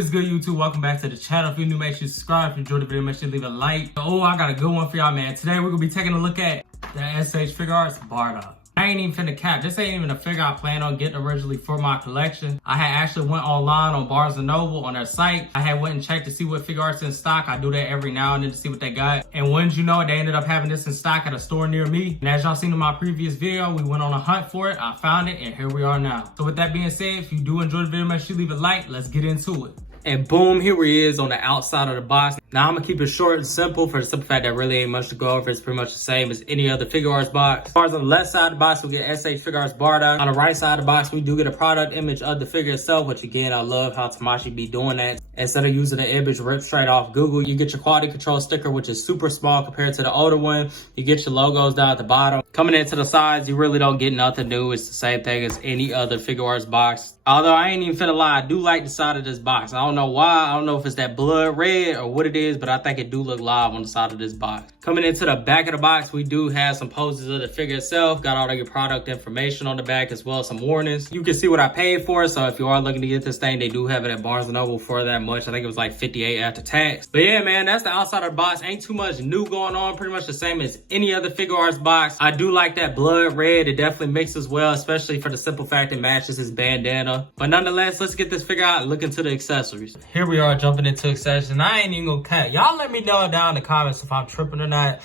What is good, YouTube? Welcome back to the channel. If you're new, make sure you subscribe. If you enjoyed the video, make sure you leave a like. Oh, I got a good one for y'all, man. Today, we're going to be taking a look at the SH Figuarts Bardock. I ain't even finna cap. This ain't even a figure I planned on getting originally for my collection. I had actually went online on Barnes & Noble on their site. I had went and checked to see what Figuarts in stock. I do that every now and then to see what they got. And wouldn't you know it, they ended up having this in stock at a store near me. And as y'all seen in my previous video, we went on a hunt for it. I found it, and here we are now. So with that being said, if you do enjoy the video, make sure you leave a like. Let's get into it. And boom, here he is on the outside of the box. Now I'm gonna keep it short and simple for the simple fact that really ain't much to go over. It's pretty much the same as any other Figuarts box. As far as on the left side of the box, we get SH Figuarts Bardock. On the right side of the box, we do get a product image of the figure itself, which again, I love how Tamashi be doing that. Instead of using the image ripped straight off Google, you get your quality control sticker, which is super small compared to the older one. You get your logos down at the bottom. Coming into the sides, you really don't get nothing new. It's the same thing as any other Figuarts box. Although I ain't even finna lie, I do like the side of this box. I don't know why. I don't know if it's that blood red or what it is, but I think it do look live on the side of this box. Coming into the back of the box, we do have some poses of the figure itself. Got all of your product information on the back as well as some warnings. You can see what I paid for it. So if you are looking to get this thing, they do have it at Barnes & Noble for that much. I think it was like $58 after tax. But yeah, man, that's the outside of the box. Ain't too much new going on. Pretty much the same as any other Figuarts box. I do like that blood red. It definitely mixes well, especially for the simple fact it matches his bandana. But nonetheless, let's get this figure out and look into the accessories. Here we are jumping into accessories, and I ain't even gonna cut. Y'all let me know down in the comments if I'm tripping or not.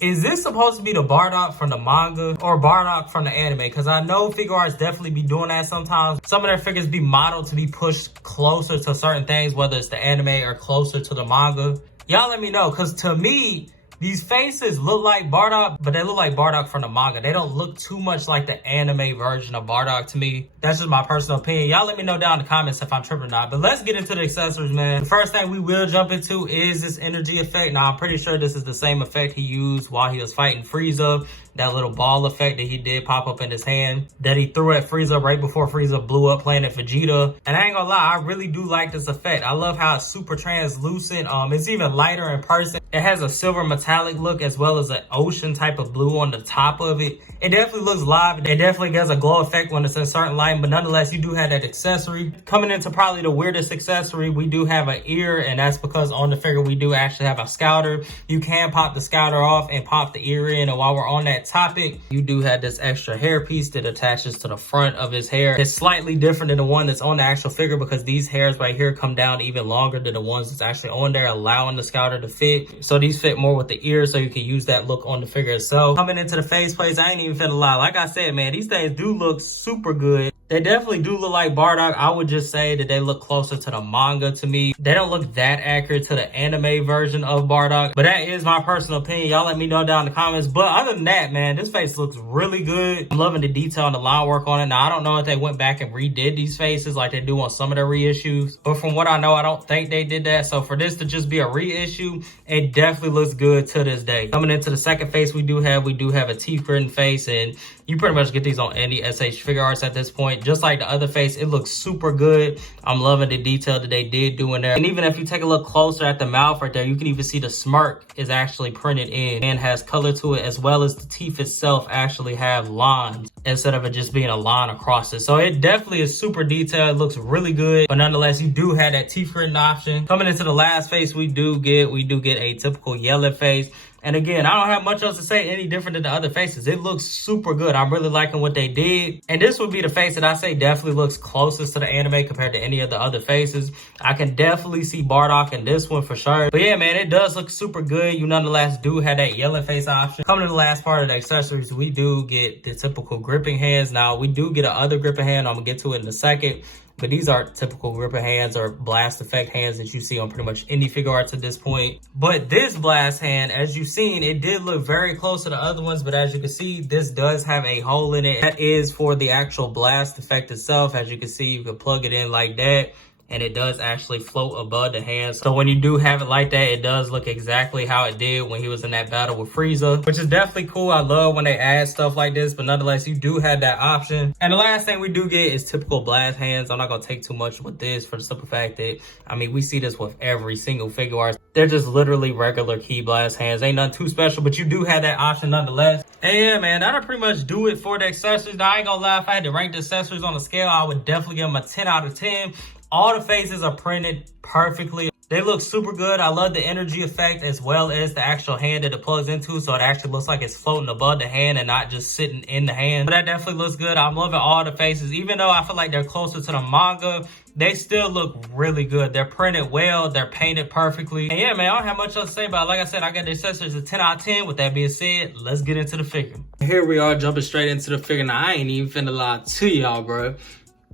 Is this supposed to be the Bardock from the manga or Bardock from the anime? Because I know Figuarts definitely be doing that sometimes. Some of their figures be modeled to be pushed closer to certain things, whether it's the anime or closer to the manga. Y'all let me know, because to me, these faces look like Bardock, but they look like Bardock from the manga. They don't look too much like the anime version of Bardock to me. That's just my personal opinion. Y'all let me know down in the comments if I'm tripping or not. But let's get into the accessories, man. The first thing we will jump into is this energy effect. Now, I'm pretty sure this is the same effect he used while he was fighting Frieza. That little ball effect that he did pop up in his hand that he threw at Frieza right before Frieza blew up Planet Vegeta. And I ain't gonna lie, I really do like this effect. I love how it's super translucent. It's even lighter in person. It has a silver metallic look as well as an ocean type of blue on the top of it. It definitely looks live. It definitely gets a glow effect when it's in certain light, but nonetheless, you do have that accessory. Coming into probably the weirdest accessory, we do have an ear, and that's because on the figure, we do actually have a scouter. You can pop the scouter off and pop the ear in, and while we're on that topic, you do have this extra hair piece that attaches to the front of his hair. It's slightly different than the one that's on the actual figure because these hairs right here come down even longer than the ones that's actually on there, allowing the scouter to fit. So these fit more with the ears, so you can use that look on the figure itself. Coming into the face plates, I ain't even finna lie. Like I said, man, these things do look super good. They definitely do look like Bardock. I would just say that they look closer to the manga to me. They don't look that accurate to the anime version of Bardock, but that is my personal opinion. Y'all let me know down in the comments. But other than that, man, this face looks really good. I'm loving the detail and the line work on it. Now, I don't know if they went back and redid these faces like they do on some of their reissues, but from what I know, I don't think they did that. So for this to just be a reissue, it definitely looks good to this day. Coming into the second face we do have a teeth gritting face, and you pretty much get these on any SH Figuarts at this point. Just like the other face, it looks super good. I'm loving the detail that they did do in there. And even if you take a look closer at the mouth right there, you can even see the smirk is actually printed in and has color to it, as well as the teeth itself actually have lines instead of it just being a line across it. So it definitely is super detailed. It looks really good, but nonetheless, you do have that teeth gritting option. Coming into the last face, we do get a typical yellow face. And again, I don't have much else to say any different than the other faces. It looks super good. I'm really liking what they did. And this would be the face that I say definitely looks closest to the anime compared to any of the other faces. I can definitely see Bardock in this one for sure. But yeah, man, it does look super good. You nonetheless do have that yellow face option. Coming to the last part of the accessories, we do get the typical gripping hands. Now, we do get another gripping hand. I'm gonna get to it in a second. But these are typical gripper hands or blast effect hands that you see on pretty much any Figuarts at this point. But this blast hand, as you've seen, it did look very close to the other ones. But as you can see, this does have a hole in it. That is for the actual blast effect itself. As you can see, you can plug it in like that, and it does actually float above the hand. So when you do have it like that, it does look exactly how it did when he was in that battle with Frieza, which is definitely cool. I love when they add stuff like this, but nonetheless, you do have that option. And the last thing we do get is typical blast hands. I'm not gonna take too much with this for the simple fact that, I mean, we see this with every single Figuarts. They're just literally regular key blast hands. Ain't nothing too special, but you do have that option nonetheless. And yeah, man, that'll pretty much do it for the accessories. Now, I ain't gonna lie, if I had to rank the accessories on a scale, I would definitely give them a 10 out of 10. All the faces are printed perfectly. They look super good. I love the energy effect as well as the actual hand that it plugs into, so it actually looks like it's floating above the hand and not just sitting in the hand. But that definitely looks good. I'm loving all the faces. Even though I feel like they're closer to the manga, they still look really good. They're printed well. They're painted perfectly. And yeah, man, I don't have much else to say about it. Like I said, I got the accessories a 10 out of 10. With that being said, let's get into the figure. Here we are jumping straight into the figure. Now, I ain't even finna lie to y'all, bro.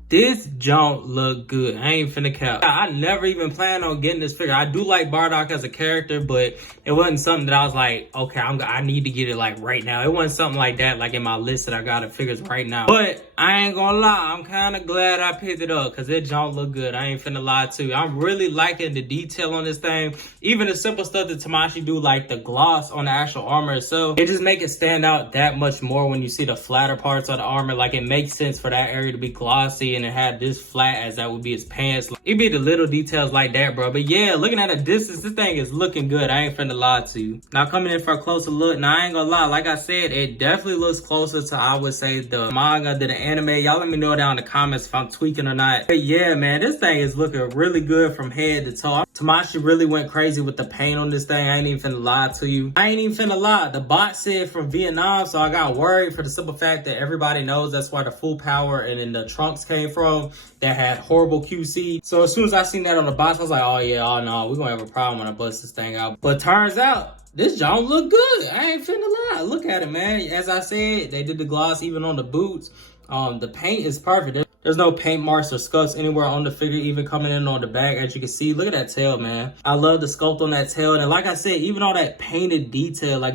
This don't look good. I ain't finna cap. I never even planned on getting this figure. I do like Bardock as a character, but it wasn't something that I was like, okay, I need to get it like right now. It wasn't something like that, like in my list that I got of figures right now. But I ain't gonna lie, I'm kind of glad I picked it up because it don't look good. I ain't finna lie to you. I'm really liking the detail on this thing. Even the simple stuff that Tamashii do, like the gloss on the actual armor itself, it just make it stand out that much more when you see the flatter parts of the armor. Like, it makes sense for that area to be glossy and it had this flat as that would be his pants. It be the little details like that, bro. But yeah, looking at a distance, this thing is looking good. I ain't finna lie to you. Now, coming in for a closer look, now I ain't gonna lie, like I said, it definitely looks closer to, I would say, the manga than the anime. Y'all let me know down in the comments if I'm tweaking or not. But yeah, man, this thing is looking really good from head to toe. Tamashii really went crazy with the paint on this thing. I ain't even finna lie to you. I ain't even finna lie. The bot said from Vietnam, so I got worried for the simple fact that everybody knows that's where the full power and then the trunks came from. That had horrible QC. So as soon as I seen that on the box, I was like, oh yeah, oh no, we're gonna have a problem when I bust this thing out. But turns out, this don't look good. I ain't finna lie. Look at it, man. As I said, they did the gloss even on the boots. The paint is perfect. There's no paint marks or scuffs anywhere on the figure, even coming in on the back. As you can see, look at that tail, man. I love the sculpt on that tail. And like I said, even all that painted detail, like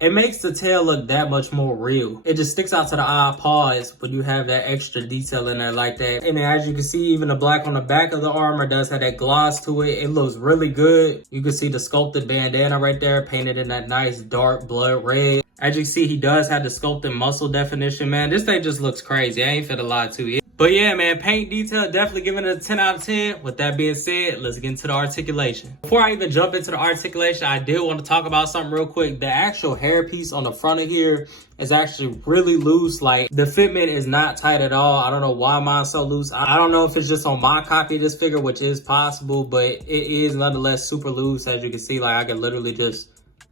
it makes the tail look that much more real. It just sticks out to the eye paws when you have that extra detail in there like that. And then as you can see, even the black on the back of the armor does have that gloss to it. It looks really good. You can see the sculpted bandana right there, painted in that nice dark blood red. As you can see, he does have the sculpted muscle definition, man. This thing just looks crazy. I ain't finna lie to you. But yeah, man, paint detail, definitely giving it a 10 out of 10. With that being said, let's get into the articulation. Before I even jump into the articulation, I did want to talk about something real quick. The actual hairpiece on the front of here is actually really loose. Like, the fitment is not tight at all. I don't know why mine's so loose. I don't know if it's just on my copy of this figure, which is possible, but it is nonetheless super loose. As you can see, like, I can literally just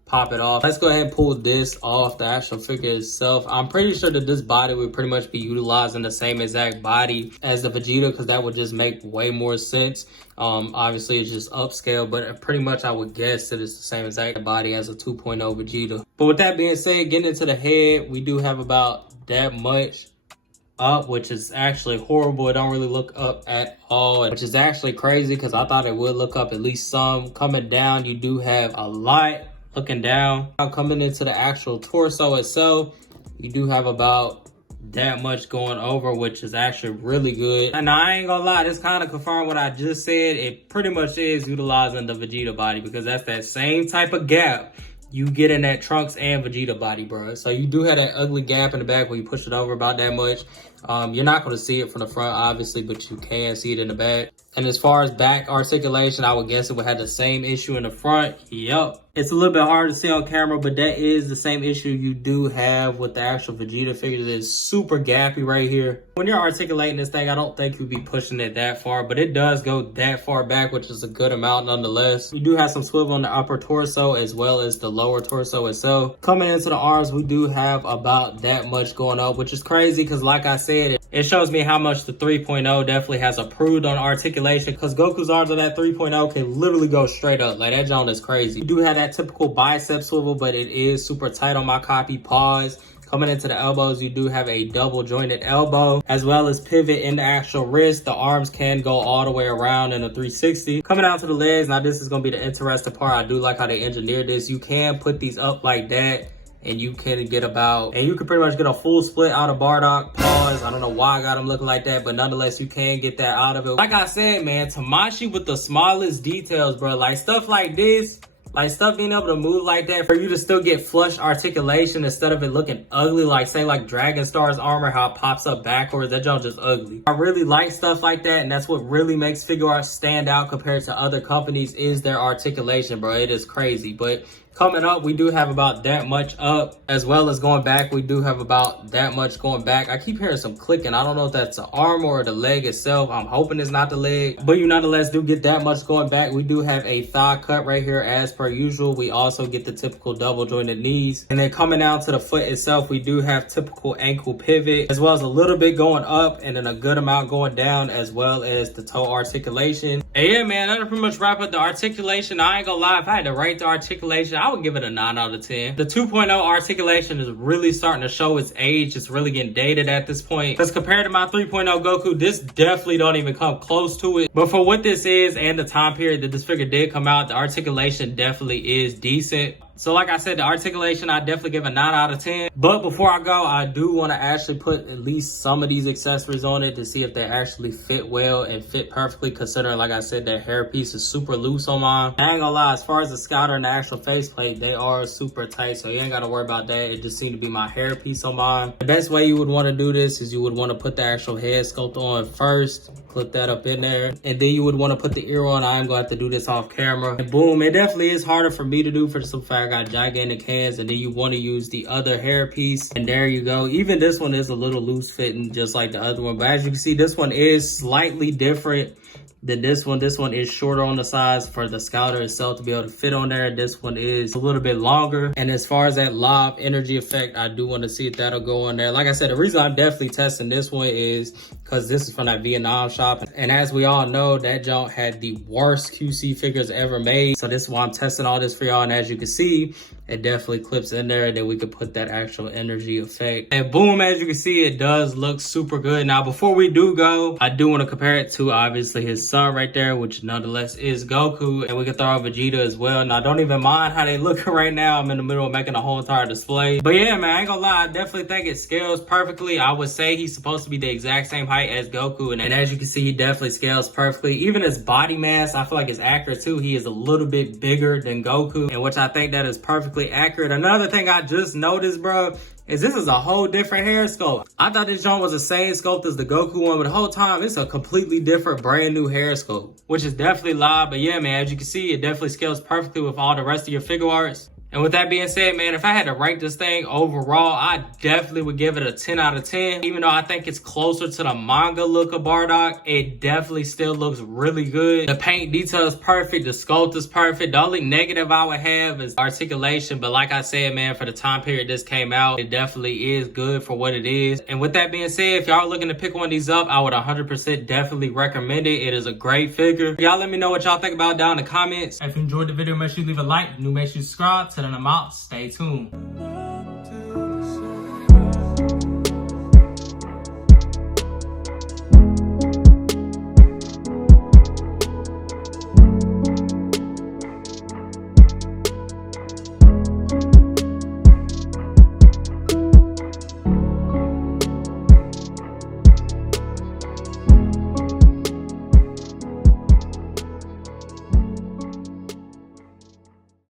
pop it off. Let's go ahead and pull this off the actual figure itself. I'm pretty sure that this body would pretty much be utilizing the same exact body as the Vegeta, because that would just make way more sense. Obviously it's just upscale, but pretty much I would guess that it's the same exact body as a 2.0 Vegeta. But with that being said, getting into the head, we do have about that much up, which is actually horrible. It don't really look up at all, which is actually crazy because I thought it would look up at least some. Coming down, you do have a lot. Looking down, now coming into the actual torso itself, you do have about that much going over, which is actually really good. And I ain't gonna lie, this kind of confirmed what I just said. It pretty much is utilizing the Vegeta body, because that's that same type of gap you get in that Trunks and Vegeta body, bro. So you do have that ugly gap in the back when you push it over about that much. You're not going to see it from the front, obviously, but you can see it in the back. And as far as back articulation, I would guess it would have the same issue in the front. Yep. It's a little bit hard to see on camera, but that is the same issue you do have with the actual Vegeta figure. It's super gappy right here. When you're articulating this thing, I don't think you'd be pushing it that far, but it does go that far back, which is a good amount nonetheless. You do have some swivel on the upper torso as well as the lower torso itself. Coming into the arms, we do have about that much going up, which is crazy because, like I said, it shows me how much the 3.0 definitely has improved on articulation, because Goku's arms on that 3.0 can literally go straight up. Like, that joint is crazy. You do have that typical bicep swivel, but it is super tight on my copy. Pause. Coming into the elbows, you do have a double jointed elbow, as well as pivot in the actual wrist. The arms can go all the way around in a 360. Coming down to the legs, now this is going to be the interesting part. I do like how they engineered this. You can put these up like that, and you can get you can pretty much get a full split out of Bardock. Pause. I don't know why I got them looking like that, but nonetheless, you can get that out of it. Like I said, man, Tamashii with the smallest details, bro. Like, stuff like this, like stuff being able to move like that for you to still get flush articulation instead of it looking ugly, like say like Dragon Star's armor, how it pops up backwards. That joint just ugly. I really like stuff like that, and that's what really makes Figuarts stand out compared to other companies, is their articulation, bro. It is crazy. But Coming up, we do have about that much up, as well as going back, we do have about that much going back. I keep hearing some clicking. I don't know if that's the arm or the leg itself. I'm hoping it's not the leg, but you nonetheless do get that much going back. We do have a thigh cut right here as per usual. We also get the typical double jointed knees. And then coming down to the foot itself, we do have typical ankle pivot, as well as a little bit going up and then a good amount going down, as well as the toe articulation. And yeah, man, that'll pretty much wrap up the articulation. I ain't gonna lie, if I had to rate the articulation, I would give it a 9 out of 10. The 2.0 articulation is really starting to show its age. It's really getting dated at this point. Because compared to my 3.0 Goku, this definitely don't even come close to it. But for what this is and the time period that this figure did come out, the articulation definitely is decent. So like I said, the articulation, I definitely give a 9 out of 10. But before I go, I do want to actually put at least some of these accessories on it to see if they actually fit well and fit perfectly, considering, like I said, that hairpiece is super loose on mine. I ain't gonna lie, as far as the scouter and the actual faceplate, they are super tight, so you ain't gotta worry about that. It just seemed to be my hairpiece on mine. The best way you would want to do this is you would want to put the actual head sculpt on first, clip that up in there, and then you would want to put the ear on. I am gonna have to do this off camera. And boom, it definitely is harder for me to do for the simple fact I got gigantic hands, and then you want to use the other hair piece, and there you go. Even this one is a little loose fitting just like the other one, but as you can see, this one is slightly different than this one. This one is shorter on the sides for the scouter itself to be able to fit on there. This one is a little bit longer. And as far as that lob energy effect, I do want to see if that'll go on there. Like I said, the reason I'm definitely testing this one is because this is from that Vietnam shop. And as we all know, that junk had the worst QC figures ever made. So this is why I'm testing all this for y'all. And as you can see, it definitely clips in there, and then we could put that actual energy effect. And boom, as you can see, it does look super good. Now, before we do go, I do want to compare it to obviously his son right there, which nonetheless is Goku. And we can throw Vegeta as well. Now, don't even mind how they look right now. I'm in the middle of making a whole entire display. But yeah, man, I ain't gonna lie, I definitely think it scales perfectly. I would say he's supposed to be the exact same height as Goku. And as you can see, he definitely scales perfectly. Even his body mass, I feel like is accurate too. He is a little bit bigger than Goku, and which I think that is perfectly accurate. Another thing I just noticed, bro, is this is a whole different hair sculpt. I thought this joint was the same sculpt as the Goku one, but the whole time it's a completely different brand new hair sculpt, which is definitely live. But yeah, man, as you can see, it definitely scales perfectly with all the rest of your Figuarts. And with that being said, man, if I had to rank this thing overall, I definitely would give it a 10 out of 10. Even though I think it's closer to the manga look of Bardock, it definitely still looks really good. The paint detail is perfect. The sculpt is perfect. The only negative I would have is articulation. But like I said, man, for the time period this came out, it definitely is good for what it is. And with that being said, if y'all looking to pick one of these up, I would 100% definitely recommend it. It is a great figure. Y'all let me know what y'all think about down in the comments. If you enjoyed the video, make sure you leave a like. Make sure you subscribe. Till then, I'm out. Stay tuned.